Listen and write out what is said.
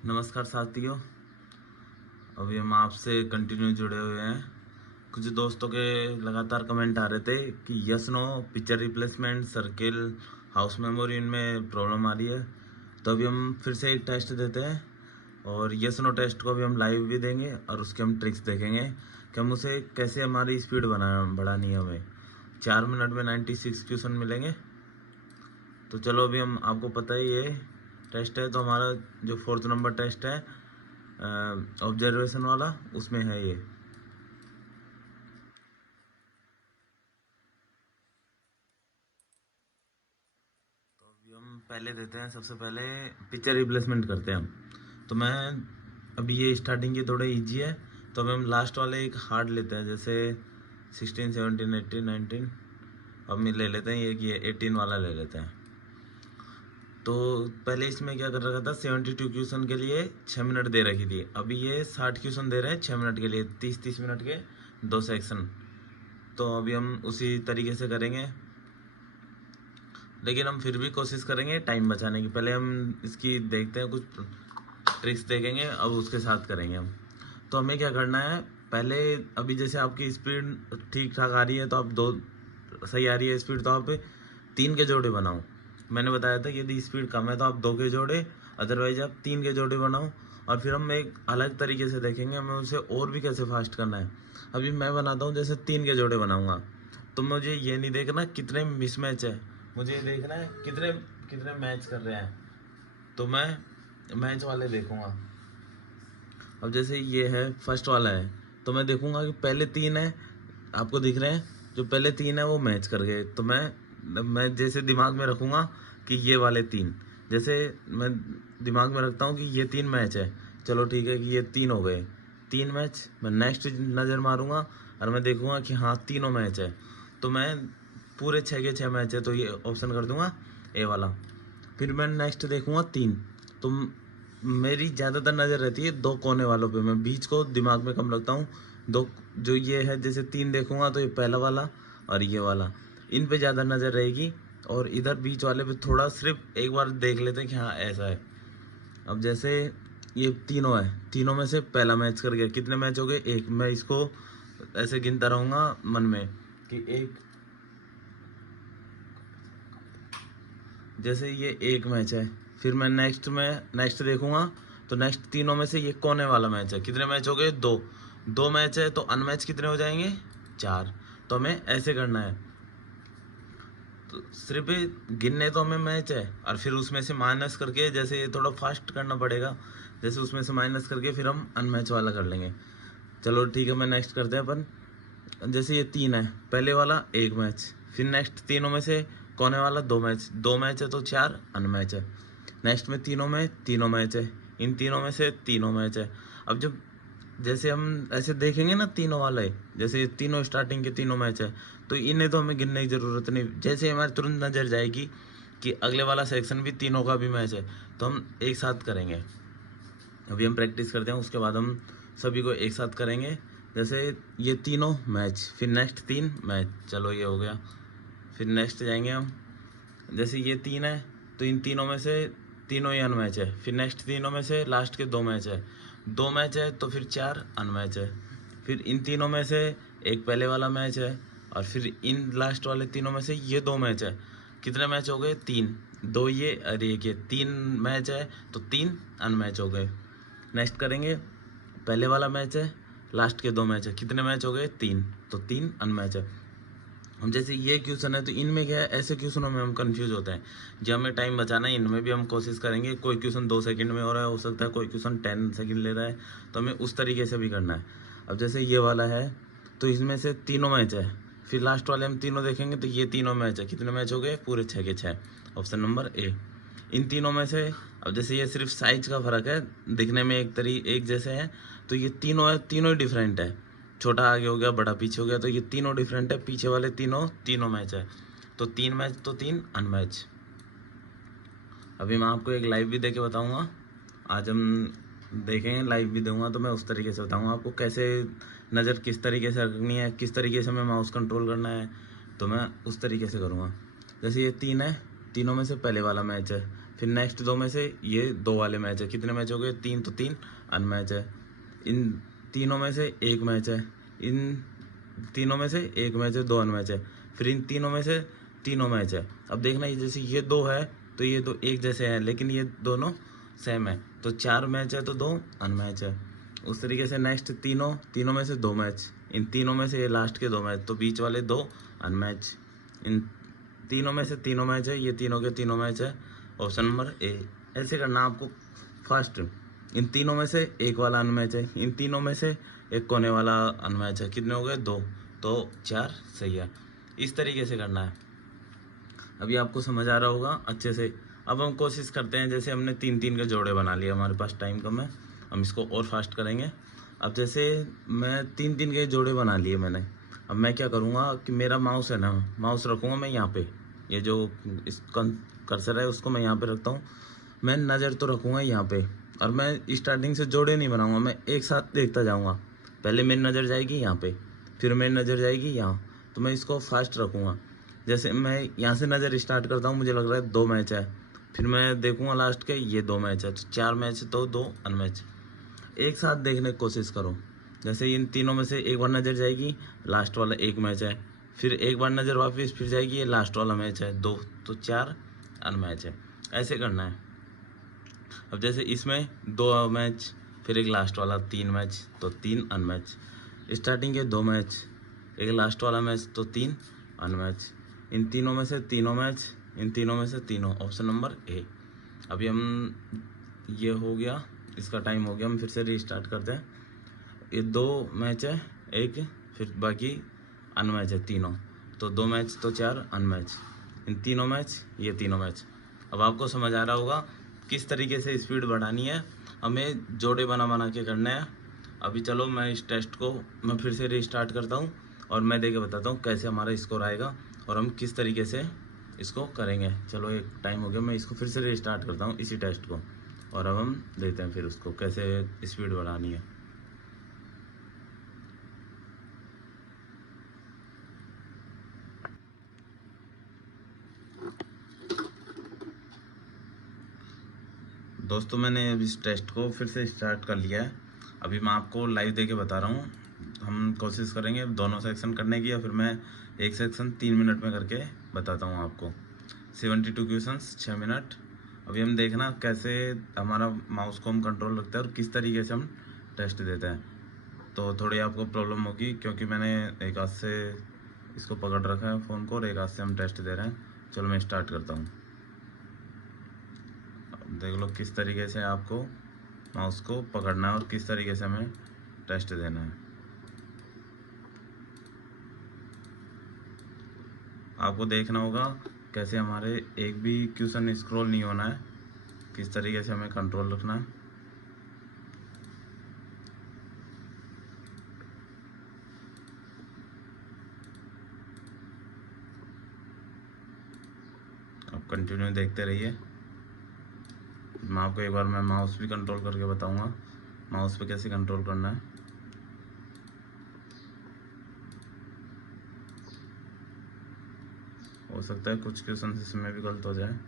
नमस्कार साथियों। अभी हम आपसे कंटिन्यू जुड़े हुए हैं। कुछ दोस्तों के लगातार कमेंट आ रहे थे कि yes no picture replacement circle house memory इनमें प्रॉब्लम आ रही है। तो अभी हम फिर से एक टेस्ट देते हैं और यस नो टेस्ट को अभी हम लाइव भी देंगे और उसके हम ट्रिक्स देखेंगे कि हम उसे कैसे हमारी स्पीड बढ़ानी है। हमें 4 मिनट में 96 क्वेश्चन मिलेंगे। तो चलो अभी हम आपको पता ही ये टेस्ट है, तो हमारा जो 4th नंबर टेस्ट है ऑब्जर्वेशन वाला, उसमें है ये। तो अभी हम पहले देते हैं, सबसे पहले पिक्चर रिप्लेसमेंट करते हैं हम। तो मैं अभी ये स्टार्टिंग की थोड़ा इजी है, तो अभी हम लास्ट वाले एक हार्ड लेते हैं, जैसे 16, 17, 18, 19। अब मैं ले लेते हैं ये 18 वाला ले लेते हैं। तो पहले इसमें क्या कर रखा था, 72 क्वेश्चन के लिए 6 मिनट दे रखी थी। अभी ये 60 क्वेश्चन दे रहे हैं 6 मिनट के लिए, 30-30 मिनट के 2 सेक्शन। तो अभी हम उसी तरीके से करेंगे, लेकिन हम फिर भी कोशिश करेंगे टाइम बचाने की। पहले हम इसकी देखते हैं, कुछ ट्रिक्स देखेंगे, अब उसके साथ करेंगे हम। तो हमें क्या करना है, पहले अभी जैसे आपकी स्पीड ठीक ठाक आ रही है, तो आप दो सही आ रही है स्पीड, तो आप 3 के जोड़े बनाओ। मैंने बताया था कि यदि स्पीड कम है तो आप 2 के जोड़े, अदरवाइज आप 3 के जोड़े बनाओ। और फिर हम एक अलग तरीके से देखेंगे हमें उसे और भी कैसे फास्ट करना है। अभी मैं बनाता हूँ, जैसे 3 के जोड़े बनाऊंगा, तो मुझे ये नहीं देखना कितने मिसमैच है, मुझे ये देखना है कितने कितने मैच कर रहे हैं। तो मैं मैच वाले देखूंगा। अब जैसे ये है फर्स्ट वाला है, तो मैं देखूंगा कि पहले 3 है, आपको दिख रहे हैं, जो पहले 3 है वो मैच कर गए। तो मैं जैसे दिमाग में रखूंगा कि ये वाले 3, जैसे मैं दिमाग में रखता हूँ कि ये 3 मैच है, चलो ठीक है कि ये 3 हो गए, 3 मैच। मैं नेक्स्ट नज़र मारूंगा और मैं देखूंगा कि हाँ तीनों मैच है, तो मैं पूरे 6 के 6 मैच है, तो ये ऑप्शन कर दूंगा ए वाला। फिर मैं नेक्स्ट देखूंगा 3, तो मेरी ज़्यादातर नज़र रहती है 2 कोने वालों पे, मैं बीच को दिमाग में कम रखता हूँ। दो जो ये है, जैसे 3 देखूंगा तो ये पहला वाला और ये वाला, इन पे ज़्यादा नज़र रहेगी। और इधर बीच वाले पे थोड़ा सिर्फ एक बार देख लेते हैं कि हाँ ऐसा है। अब जैसे ये तीनों है, तीनों में से पहला मैच कर गया, कितने मैच हो गए, एक। मैं इसको ऐसे गिनता रहूँगा मन में कि एक, जैसे ये एक मैच है। फिर मैं नेक्स्ट देखूंगा, तो नेक्स्ट तीनों में से ये कोने वाला मैच है, कितने मैच हो गए, 2। 2 मैच है तो अनमैच कितने हो जाएंगे, 4। तो हमें ऐसे करना है। तो सिर्फ गिनने तो हमें मैच है, और फिर उसमें से माइनस करके, जैसे ये थोड़ा फास्ट करना पड़ेगा, जैसे उसमें से माइनस करके फिर हम अनमैच वाला कर लेंगे। चलो ठीक है, मैं नेक्स्ट करते हैं अपन। जैसे ये 3 है, पहले वाला एक मैच, फिर नेक्स्ट तीनों में से कोने वाला 2 मैच, 2 मैच है तो 4 अनमैच है। नेक्स्ट में तीनों में तीनों मैच है, इन तीनों में से तीनों मैच है। अब जब जैसे हम ऐसे देखेंगे ना तीनों वाले, जैसे ये तीनों स्टार्टिंग के तीनों मैच है, तो इन्हें तो हमें गिनने की ज़रूरत नहीं। जैसे हमारे तुरंत नज़र जाएगी कि अगले वाला सेक्शन भी तीनों का भी मैच है, तो हम एक साथ करेंगे। अभी हम प्रैक्टिस करते हैं, उसके बाद हम सभी को एक साथ करेंगे। जैसे ये तीनों मैच, फिर नेक्स्ट 3 मैच, चलो ये हो गया। फिर नेक्स्ट जाएंगे हम, जैसे ये 3 है, तो इन तीनों में से तीनों ही अनमैच है। फिर नेक्स्ट तीनों में से लास्ट के 2 मैच है, 2 मैच है तो फिर 4 अनमैच है। फिर इन तीनों में से एक पहले वाला मैच है, और फिर इन लास्ट वाले तीनों में से ये 2 मैच है, कितने मैच हो गए, 3। 2 ये और एक ये, 3 मैच है तो 3 अनमैच हो गए। नेक्स्ट करेंगे, पहले वाला मैच है, लास्ट के 2 मैच है, कितने मैच हो गए, 3, तो 3 अनमैच है। हम जैसे ये क्वेश्चन है, तो इनमें क्या है, ऐसे क्वेश्चनों में हम कंफ्यूज होते हैं। जब हमें टाइम बचाना है, इनमें भी हम कोशिश करेंगे। कोई क्वेश्चन 2 सेकंड में हो रहा है, हो सकता है कोई क्वेश्चन 10 सेकंड ले रहा है, तो हमें उस तरीके से भी करना है। अब जैसे ये वाला है, तो इसमें से तीनों मैच है, फिर लास्ट वाले हम तीनों देखेंगे, तो ये तीनों मैच है, कितने मैच हो गए, पूरे 6 के 6, ऑप्शन नंबर ए। इन तीनों में से, अब जैसे ये सिर्फ साइज का फ़र्क है, दिखने में एक जैसे हैं, तो ये तीनों है, तीनों ही डिफरेंट है। छोटा आगे हो गया, बड़ा पीछे हो गया, तो ये तीनों डिफरेंट है। पीछे वाले तीनों मैच है, तो 3 मैच तो 3 अनमैच। अभी मैं आपको एक लाइव भी दे के बताऊँगा। आज हम देखेंगे, लाइव भी दूंगा, तो मैं उस तरीके से बताऊँगा आपको कैसे नज़र किस तरीके से रखनी है, किस तरीके से हमें माउस कंट्रोल करना है, तो मैं उस तरीके से करूँगा। जैसे ये 3 है, तीनों में से पहले वाला मैच है, फिर नेक्स्ट 2 में से ये 2 वाले मैच है, कितने मैच हो गए 3, तो 3 अनमैच है। इन तीनों में से एक मैच है, इन तीनों में से एक मैच है, 2 अनमैच है। फिर इन तीनों में से तीनों मैच है। अब देखना ये जैसे ये 2 है तो ये 2 एक जैसे हैं, लेकिन ये दोनों सेम है, तो 4 मैच है तो 2 अनमैच है। उस तरीके से नेक्स्ट तीनों में से 2 मैच, इन तीनों में से ये लास्ट के 2 मैच, तो बीच वाले 2 अनमैच। इन तीनों में से तीनों मैच है, ये तीनों के तीनों मैच है, ऑप्शन नंबर ए। ऐसे करना आपको। फर्स्ट, इन तीनों में से एक वाला अनमैच है, इन तीनों में से एक कोने वाला अनमैच है, कितने हो गए 2, तो 4 सही है। इस तरीके से करना है। अभी आपको समझ आ रहा होगा अच्छे से। अब हम कोशिश करते हैं, जैसे हमने 3-3 के जोड़े बना लिए, हमारे पास टाइम कम है, हम इसको और फास्ट करेंगे। अब जैसे मैं 3-3 के जोड़े बना लिए मैंने, अब मैं क्या करूँगा कि मेरा माउस है ना, माउस रखूँगा मैं यहाँ पे, ये जो इस कर्सर है उसको मैं यहाँ पे रखता हूँ। मैं नज़र तो रखूँगा यहाँ पे, और मैं स्टार्टिंग से जोड़े नहीं बनाऊँगा, मैं एक साथ देखता जाऊँगा। पहले मेरी नज़र जाएगी यहाँ पे, फिर मेरी नज़र जाएगी यहाँ, तो मैं इसको फास्ट रखूँगा। जैसे मैं यहाँ से नज़र स्टार्ट करता हूँ, मुझे लग रहा है 2 मैच है, फिर मैं देखूँगा लास्ट के ये 2 मैच है, तो 4 मैच तो 2 अनमैच। एक साथ देखने की कोशिश करो। जैसे इन तीनों में से एक बार नज़र जाएगी, लास्ट वाला एक मैच है, फिर एक बार नज़र वापस फिर जाएगी, ये लास्ट वाला मैच है 2, तो 4 अनमैच है। ऐसे करना है। अब जैसे इसमें 2 मैच, फिर एक लास्ट वाला 3 मैच, तो 3 अनमैच। स्टार्टिंग के 2 मैच, एक लास्ट वाला मैच, तो 3 अनमैच। इन तीनों में से तीनों मैच, इन तीनों में से तीनों, ऑप्शन नंबर ए। अभी हम, ये हो गया, इसका टाइम हो गया, हम फिर से रीस्टार्ट करते हैं। ये 2 मैच है एक, फिर बाकी अनमैच है तीनों, तो 2 मैच तो 4 अनमैच। इन तीनों मैच, ये तीनों मैच। अब आपको समझ आ रहा होगा किस तरीके से स्पीड बढ़ानी है, हमें जोड़े बना बना के करना है। अभी चलो मैं इस टेस्ट को मैं फिर से रीस्टार्ट करता हूँ, और मैं देके बताता हूँ कैसे हमारा स्कोर आएगा और हम किस तरीके से इसको करेंगे। चलो एक टाइम हो गया, मैं इसको फिर से रीस्टार्ट करता हूँ इसी टेस्ट को, और अब हम देखते हैं फिर उसको कैसे स्पीड बढ़ानी है। दोस्तों मैंने अब इस टेस्ट को फिर से स्टार्ट कर लिया है। अभी मैं आपको लाइव देके बता रहा हूँ। हम कोशिश करेंगे दोनों सेक्शन करने की, या फिर मैं एक सेक्शन 3 मिनट में करके बताता हूँ आपको। 72 क्वेश्चंस 6 मिनट। अभी हम देखना कैसे हमारा माउस को हम कंट्रोल रखते हैं और किस तरीके से हम टेस्ट देते हैं। तो थोड़ी आपको प्रॉब्लम होगी, क्योंकि मैंने एक हाथ से इसको पकड़ रखा है फ़ोन को, और एक हाथ से हम टेस्ट दे रहे हैं। चलो मैं स्टार्ट करता हूँ। देख लो किस तरीके से आपको माउस को पकड़ना है और किस तरीके से हमें टेस्ट देना है। आपको देखना होगा कैसे हमारे एक भी क्वेश्चन स्क्रॉल नहीं होना है, किस तरीके से हमें कंट्रोल रखना है। आप कंटिन्यू देखते रहिए। मैं आपको एक बार मैं माउस भी कंट्रोल करके बताऊंगा, माउस पे कैसे कंट्रोल करना है। हो सकता है कुछ क्वेश्चन इसमें भी गलत हो जाए।